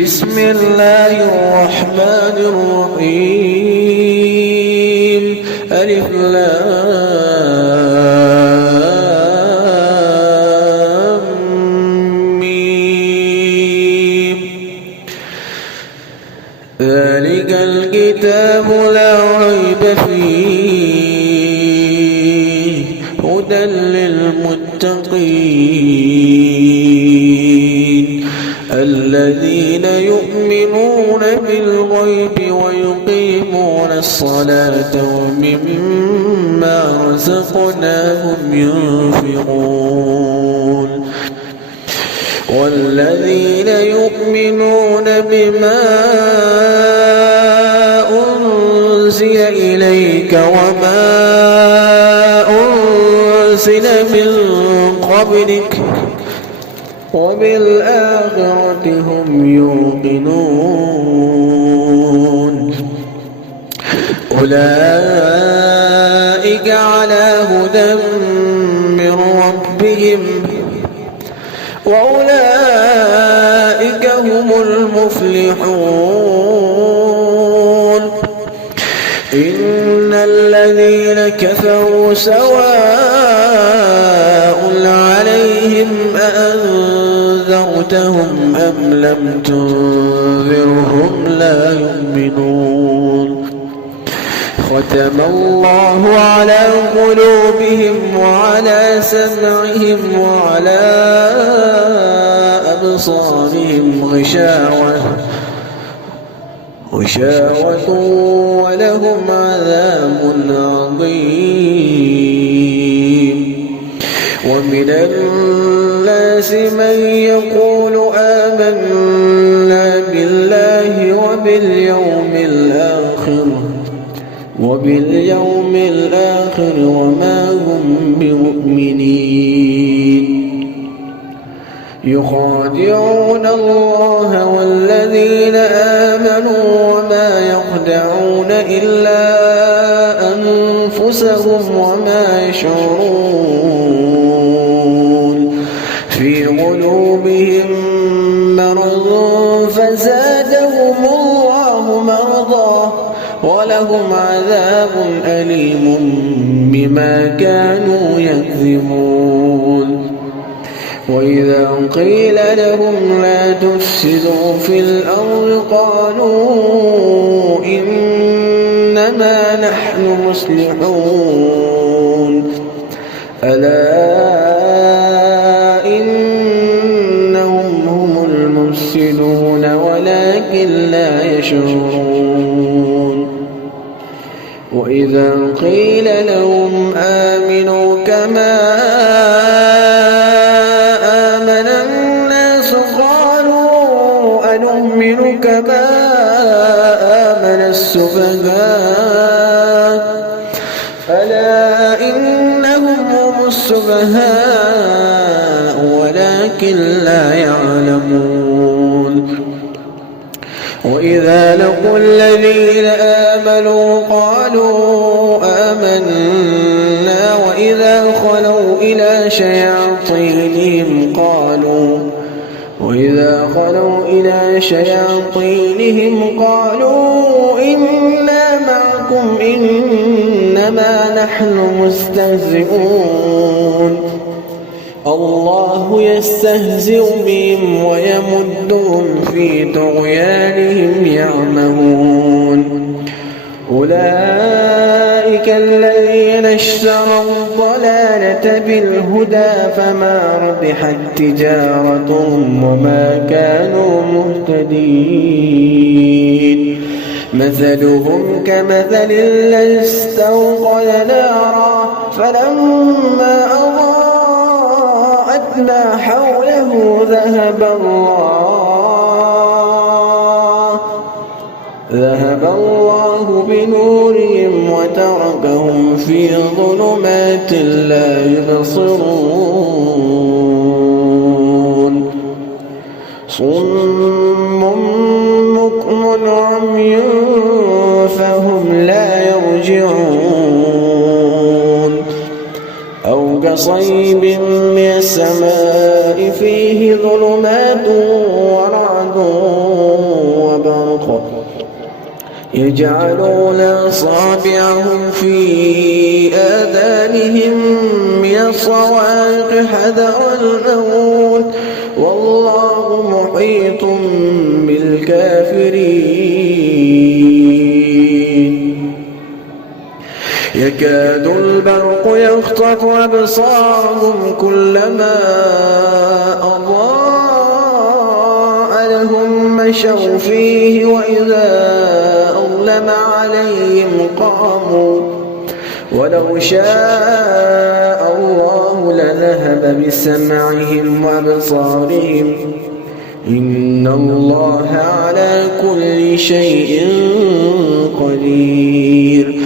بسم الله الرحمن الرحيم. ألف لام ميم. ذلك الكتاب لا ريب فيه هدى للمتقين الذين يؤمنون بالغيب ويقيمون الصلاة ومما رزقناهم ينفقون والذين يؤمنون بما أنزل إليك وما أنزل من قبلك وبالآخرة هم يوقنون أولئك على هدى من ربهم وأولئك هم المفلحون إن الذين كفروا سواء عليهم أأنذرتهم أم لم تنذرهم لا يؤمنون ختم الله على قلوبهم وعلى سمعهم وعلى أبصارهم غشاوة ولهم عذاب عظيم ومن الناس من يقول آمنا بالله وباليوم الآخر وما هم بمؤمنين يخادعون الله والذين آمنوا وما يخدعون إلا أنفسهم وما يشعرون في قلوبهم مرض فزادهم الله مرضا ولهم عذاب أليم بما كانوا يكذبون وإذا قيل لهم لا تفسدوا في الأرض قالوا إنما نحن مصلحون ألا إنهم هم المفسدون ولكن لا يشعرون وإذا قيل لهم آمنوا كما آمن الناس قالوا أنؤمن كما آمن السفهاء ألا إنهم هم السفهاء ولكن لا يعلمون وإذا لقوا الذين آمنوا قالوا آمنا وإذا خلوا إلى شياطينهم قالوا إنا معكم إنما نحن مستهزئون الله يستهزئ بهم ويمدهم في طغيانهم يعمهون أولئك الذين اشتروا الضلالة بالهدى فما ربحت تجارتهم وما كانوا مهتدين مثلهم كمثل الذي استوقد نارا فلما أضاءت ما حوله ذهب الله بنورهم وتركهم في ظلمات لا يبصرون صم بكم عمي فهم لا يرجعون أو كصيب من السماء فيه ظلمات ورعد البرق يجعلون أصابعهم في آذانهم من الصواعق حذر الموت والله محيط بالكافرين يكاد البرق يخطف أبصارهم كلما أضاء لهم مشوا فيه وإذا أظلم عليهم قاموا ولو شاء الله لذهب بسمعهم وأبصارهم إن الله على كل شيء قدير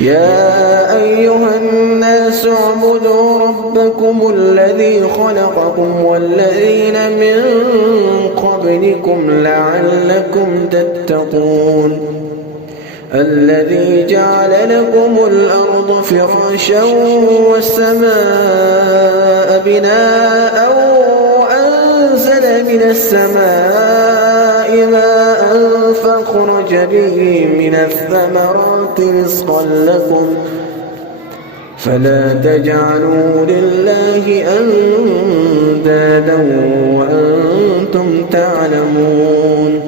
يا أيها الناس اعبدوا ربكم الذي خلقكم والذين من قبلكم لعلكم تتقون الذي جعل لكم الأرض فراشا والسماء بناء وأنزل من السماء ماء فأخرج به من الثمرات رزقا لكم فلا تجعلوا لله أندادا وأنتم تعلمون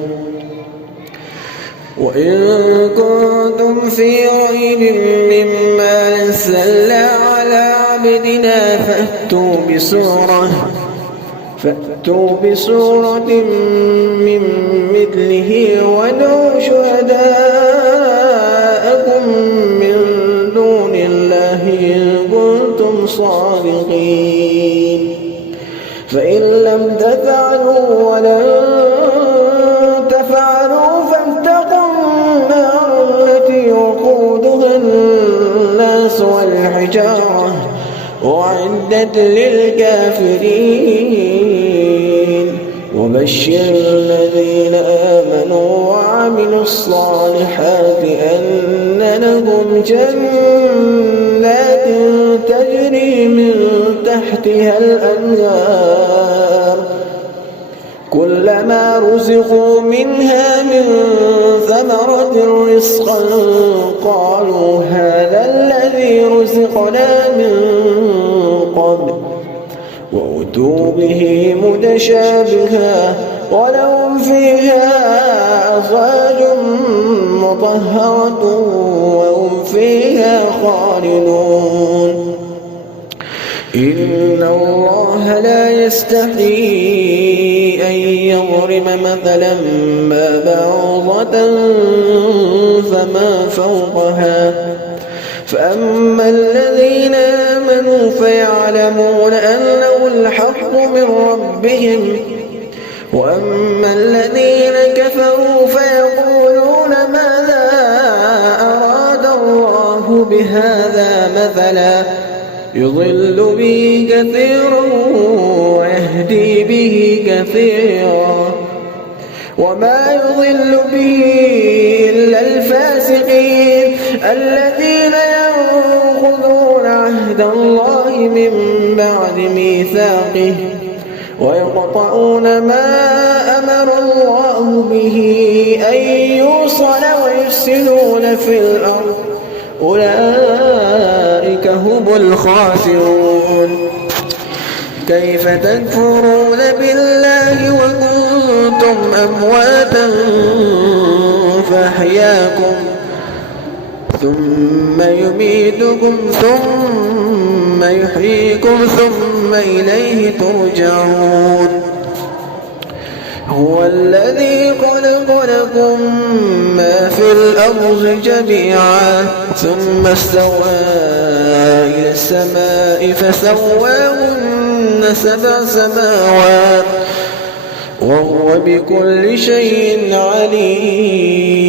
وإن كنتم في ريب مما نزلنا على عبدنا فأتوا بسورة من مثله وادعوا شهداءكم من دون الله إن كنتم صادقين فإن لم تفعلوا ولن تفعلوا فاتقوا النار التي وقودها الناس والحجارة أعدت للكافرين وبشر الذين آمنوا وعملوا الصالحات أن لهم جنات تجري من تحتها الأنهار كلما رزقوا منها من ثمرة رزقا قالوا هذا الذي رزقنا من قبل وأتوا به متشابها ولهم فيها أزواج مطهرة وهم فيها خالدون إن الله لا يستحيي أن يضرب مثلا ما بعوضة فما فوقها فأما الذين آمنوا فيعلمون أنه الحق من ربهم وأما الذين كفروا فيقولون ماذا أراد الله بهذا مثلا يضل به كثيرا ويهدي به كثيرا وما يضل به إلا الفاسقين الذين ينقضون عهد الله من بعد ميثاقه ويقطعون ما أمر الله به أن يوصل ويفسدون في الأرض أولئك هم الخاسرون كيف تكفرون بالله وكنتم أمواتا فأحياكم ثم يميتكم ثم يحييكم ثم إليه ترجعون هو الذي خلق لكم ما في الأرض جميعا ثم استوى إلى السماء فسواهن 7 سماوات وهو بكل شيء عليم